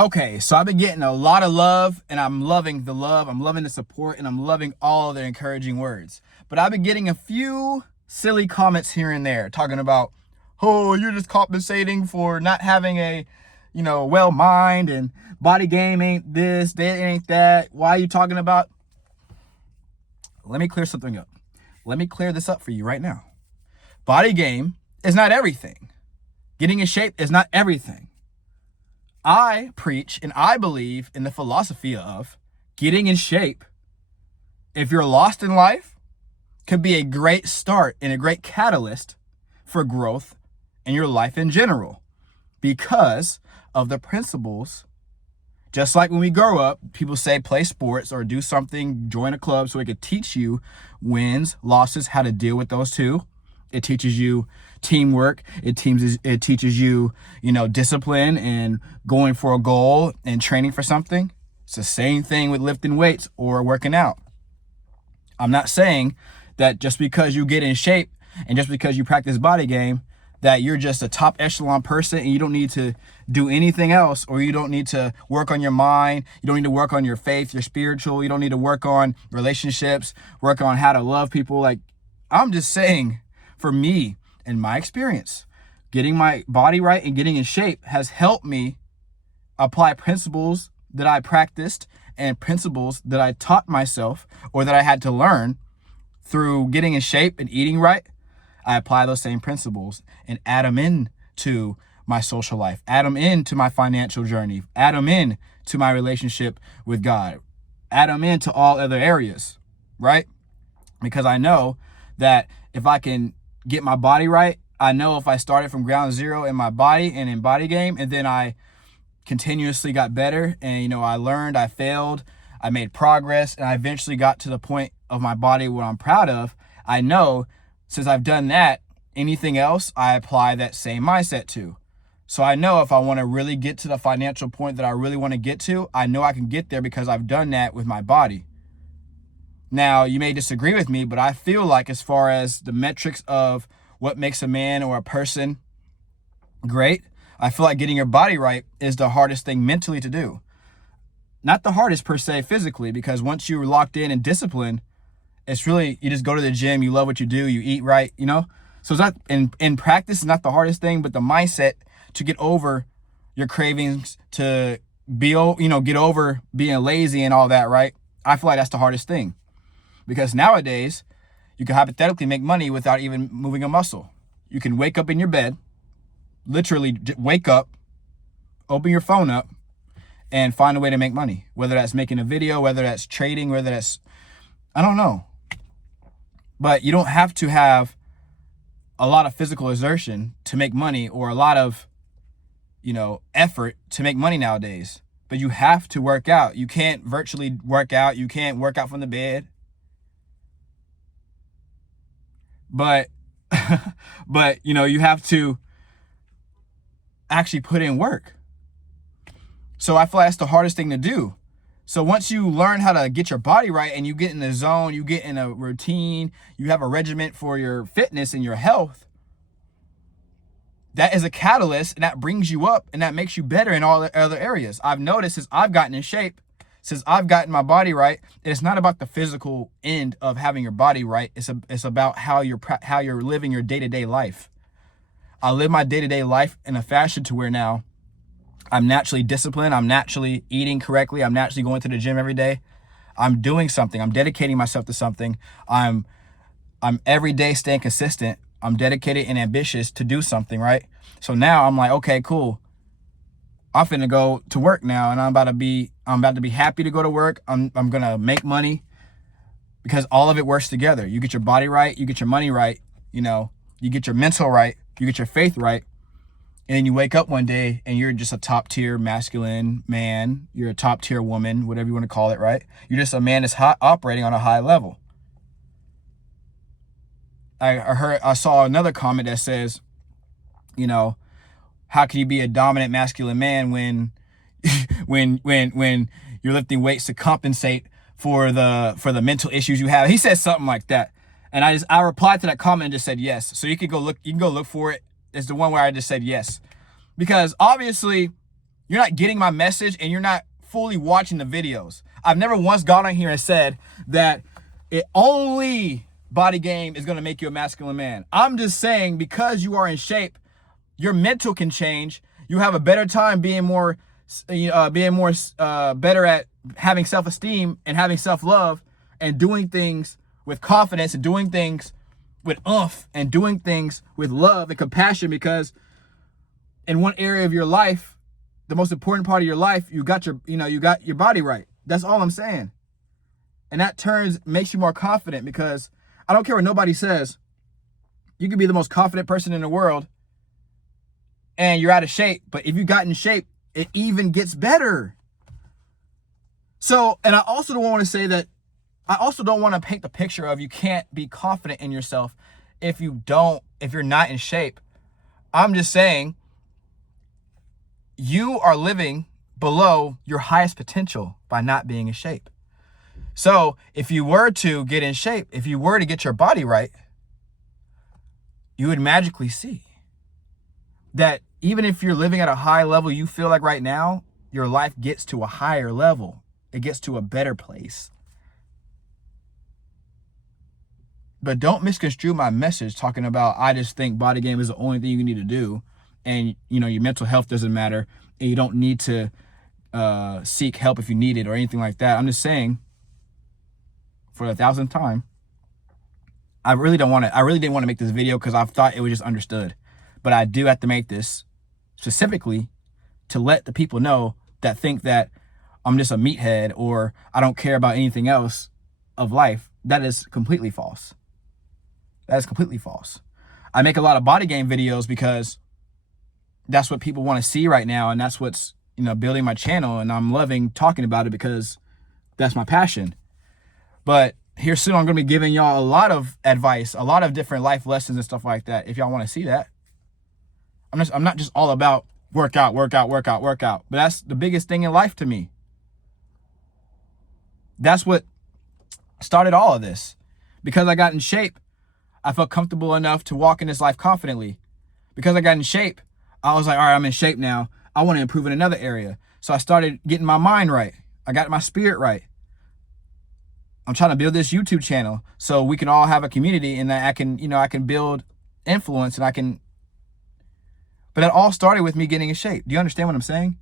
Okay, so I've been getting a lot of love, and I'm loving the love, I'm loving the support, and I'm loving all the encouraging words. But I've been getting a few silly comments here and there talking about, oh, you're just compensating for not having a, well mind, and body game ain't this, that ain't that. Why are you talking about? Let me clear something up. Let me clear this up for you right now. Body game is not everything. Getting in shape is not everything. I preach and I believe in the philosophy of getting in shape. If you're lost in life, could be a great start and a great catalyst for growth in your life in general because of the principles. Just like when we grow up, people say play sports or do something, join a club so it could teach you wins, losses, how to deal with those two. It teaches you teamwork. It teaches you, discipline and going for a goal and training for something. It's the same thing with lifting weights or working out. I'm not saying that just because you get in shape and just because you practice body game, that you're just a top echelon person and you don't need to do anything else, or you don't need to work on your mind. You don't need to work on your faith, your spiritual. You don't need to work on relationships, work on how to love people. Like, I'm just saying, for me, in my experience, getting my body right and getting in shape has helped me apply principles that I practiced and principles that I taught myself or that I had to learn through getting in shape and eating right. I apply those same principles and add them in to my social life, add them into my financial journey, add them in to my relationship with God, add them into all other areas, right? Because I know that if I can get my body right, I know if I started from ground zero in my body and in body game, and then I continuously got better and, I learned, I failed, I made progress, and I eventually got to the point of my body what I'm proud of. I know since I've done that, anything else I apply that same mindset to. So I know if I want to really get to the financial point that I really want to get to, I know I can get there because I've done that with my body. Now, you may disagree with me, but I feel like as far as the metrics of what makes a man or a person great, I feel like getting your body right is the hardest thing mentally to do. Not the hardest per se physically, because once you're locked in and disciplined, it's really, you just go to the gym, you love what you do, you eat right, So it's not, in practice, it's not the hardest thing, but the mindset to get over your cravings, to be, get over being lazy and all that, right? I feel like that's the hardest thing. Because nowadays, you can hypothetically make money without even moving a muscle. You can wake up in your bed, literally wake up, open your phone up, and find a way to make money. Whether that's making a video, whether that's trading, whether that's, I don't know. But you don't have to have a lot of physical exertion to make money, or a lot of, effort to make money nowadays. But you have to work out. You can't virtually work out. You can't work out from the bed. But, you have to actually put in work. So I feel like that's the hardest thing to do. So once you learn how to get your body right and you get in the zone, you get in a routine, you have a regimen for your fitness and your health, that is a catalyst, and that brings you up and that makes you better in all the other areas. I've noticed since I've gotten in shape, since I've gotten my body right, it's not about the physical end of having your body right. It's about how you're living your day-to-day life. I live my day-to-day life in a fashion to where now I'm naturally disciplined. I'm naturally eating correctly. I'm naturally going to the gym every day. I'm doing something. I'm dedicating myself to something. I'm every day staying consistent. I'm dedicated and ambitious to do something, right? So now I'm like, okay, cool. I'm finna go to work now, and I'm about to be happy to go to work. I'm gonna make money, because all of it works together. You get your body right, you get your money right, you get your mental right, you get your faith right, and then you wake up one day and you're just a top tier masculine man. You're a top tier woman, whatever you want to call it, right? You're just a man that's operating on a high level. I saw another comment that says, how can you be a dominant masculine man when when you're lifting weights to compensate for the mental issues you have? He said something like that. And I replied to that comment and just said yes. So you can go look for it. It's the one where I just said yes. Because obviously You're not getting my message, and you're not fully watching the videos. I've never once gone on here and said that it only body game is going to make you a masculine man. I'm just saying, because you are in shape, your mental can change. You have a better time being more better at having self-esteem and having self-love and doing things with confidence and doing things with oomph and doing things with love and compassion, because in one area of your life, the most important part of your life, you got your body right. That's all I'm saying. And that makes you more confident, because I don't care what nobody says. You can be the most confident person in the world and you're out of shape, but if you got in shape, it even gets better. So, and I also don't want to paint the picture of you can't be confident in yourself if you're not in shape. I'm just saying you are living below your highest potential by not being in shape. So if you were to get in shape, if you were to get your body right, you would magically see that even if you're living at a high level, you feel like right now, your life gets to a higher level. It gets to a better place. But don't misconstrue my message talking about, I just think body game is the only thing you need to do. And, your mental health doesn't matter. And you don't need to seek help if you need it or anything like that. I'm just saying, for the 1,000th time, I really didn't want to make this video because I thought it was just understood. But I do have to make this specifically to let the people know that think that I'm just a meathead or I don't care about anything else of life. That is completely false. That is completely false. I make a lot of body game videos because that's what people want to see right now. And that's what's, building my channel. And I'm loving talking about it because that's my passion. But here soon, I'm going to be giving y'all a lot of advice, a lot of different life lessons and stuff like that. If y'all want to see that, I'm not just all about workout. But that's the biggest thing in life to me. That's what started all of this. Because I got in shape, I felt comfortable enough to walk in this life confidently. Because I got in shape, I was like, all right, I'm in shape now. I want to improve in another area. So I started getting my mind right. I got my spirit right. I'm trying to build this YouTube channel so we can all have a community and that I can build influence and but it all started with me getting in shape. Do you understand what I'm saying?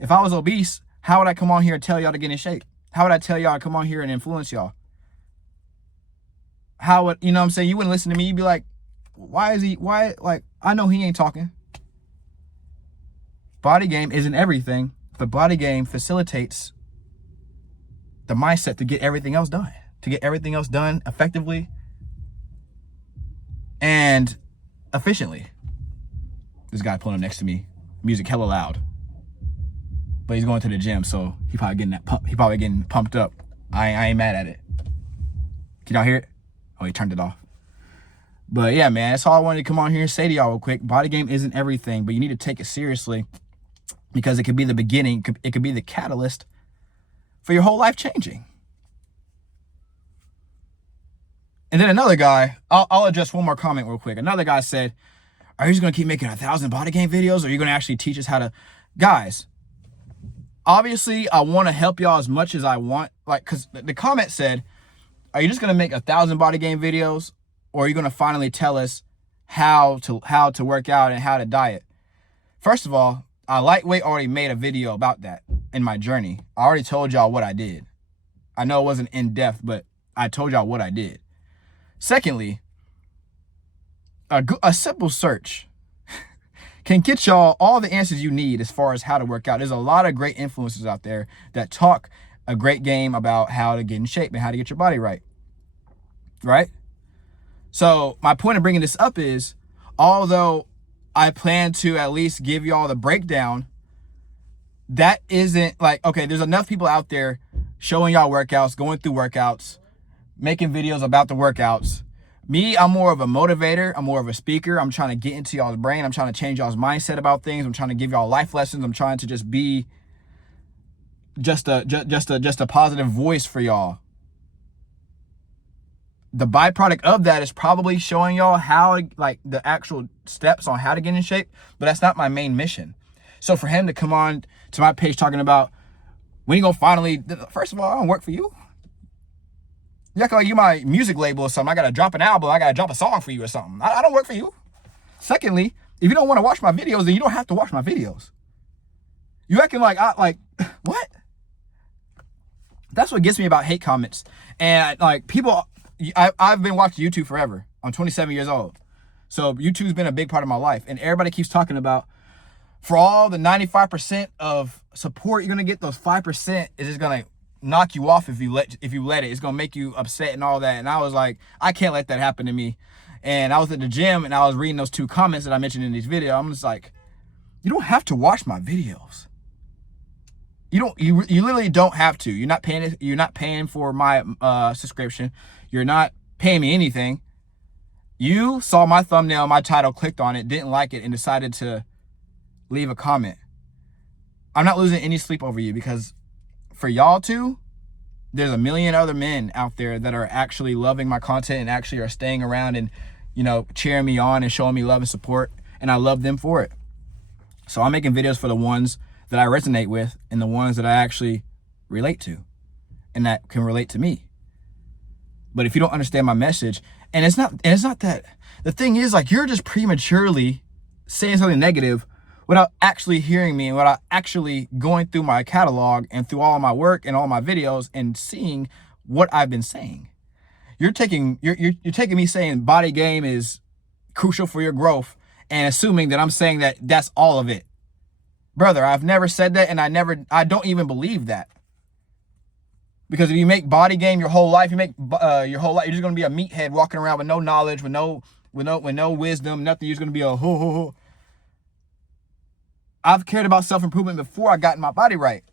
If I was obese, how would I come on here and tell y'all to get in shape? How would I tell y'all to come on here and influence y'all? How would, what I'm saying? You wouldn't listen to me. You'd be like, I know he ain't talking. Body game isn't everything, but body game facilitates the mindset to get everything else done, effectively and efficiently. This guy pulling up next to me, music hella loud, but he's going to the gym, so he probably getting pumped up. I ain't mad at it. Can y'all hear it? Oh, he turned it off. But yeah, man, that's all I wanted to come on here and say to y'all real quick. Body game isn't everything, but you need to take it seriously because it could be the beginning. It could be the catalyst for your whole life changing. And then another guy, I'll address one more comment real quick. Another guy said, are you just going to keep making 1,000 body game videos? Or are you going to actually teach us how to... Guys, obviously, I want to help y'all as much as I want. Because the comment said, are you just going to make 1,000 body game videos? Or are you going to finally tell us how to work out and how to diet? First of all, I Lightweight already made a video about that in my journey. I already told y'all what I did. I know it wasn't in depth, but I told y'all what I did. Secondly, a simple search can get y'all all the answers you need as far as how to work out. There's a lot of great influencers out there that talk a great game about how to get in shape and how to get your body right. Right? So my point of bringing this up is, although I plan to at least give y'all the breakdown, that isn't like, okay, there's enough people out there showing y'all workouts, going through workouts, making videos about the workouts. Me, I'm more of a motivator. I'm more of a speaker. I'm trying to get into y'all's brain. I'm trying to change y'all's mindset about things. I'm trying to give y'all life lessons. I'm trying to just be just a positive voice for y'all. The byproduct of that is probably showing y'all how, like, the actual steps on how to get in shape, but that's not my main mission. So for him to come on to my page talking about when you gonna finally, first of all, I don't work for you. You act like you my music label or something. I gotta drop an album, I gotta drop a song for you or something. I don't work for you. Secondly, if you don't want to watch my videos, then you don't have to watch my videos. You acting like what? That's what gets me about hate comments. And like people, I've been watching YouTube forever. I'm 27 years old. So YouTube's been a big part of my life. And everybody keeps talking about, for all the 95% of support you're gonna get, those 5% is just gonna knock you off if you let it. It's gonna make you upset and all that. And I was like, I can't let that happen to me. And I was at the gym and I was reading those 2 comments that I mentioned in these videos. I'm just like, you don't have to watch my videos. You literally don't have to. You're not paying for my subscription. You're not paying me anything. You saw my thumbnail, my title, clicked on it, didn't like it, and decided to leave a comment. I'm not losing any sleep over you, because for y'all two, there's a million other men out there that are actually loving my content and actually are staying around and, you know, cheering me on and showing me love and support, and I love them for it. So I'm making videos for the ones that I resonate with and the ones that I actually relate to and that can relate to me. But if you don't understand my message, and it's not that, the thing is, like, you're just prematurely saying something negative without actually hearing me and without actually going through my catalog and through all my work and all my videos and seeing what I've been saying. You're taking me saying body game is crucial for your growth and assuming that I'm saying that that's all of it. Brother, I've never said that, and I don't even believe that. Because if you make body game your whole life, you're just gonna be a meathead walking around with no knowledge, with no wisdom, nothing. You're just gonna be a ho ho ho. I've cared about self-improvement before I got in my body right.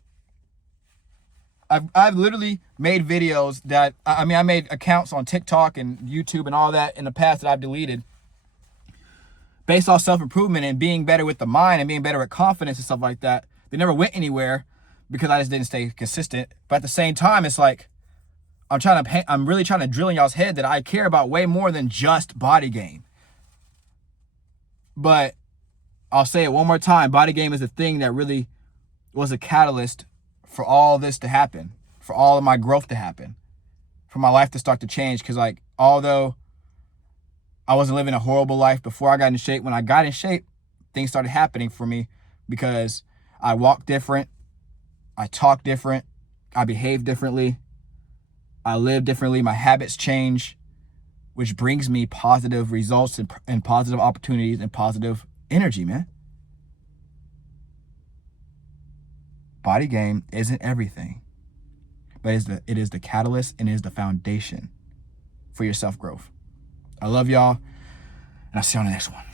I've literally made videos that, I made accounts on TikTok and YouTube and all that in the past that I've deleted, based off self-improvement and being better with the mind and being better with confidence and stuff like that. They never went anywhere because I just didn't stay consistent. But at the same time, it's like, I'm really trying to drill in y'all's head that I care about way more than just body game. But I'll say it one more time. Body game is the thing that really was a catalyst for all this to happen, for all of my growth to happen, for my life to start to change. Because, like, although I wasn't living a horrible life before I got in shape, when I got in shape, things started happening for me because I walked different, I talked different, I behaved differently, I lived differently, my habits change, which brings me positive results and positive opportunities and positive energy, man. Body game isn't everything, but it is the catalyst and it is the foundation for your self-growth. I love y'all, and I'll see you on the next one.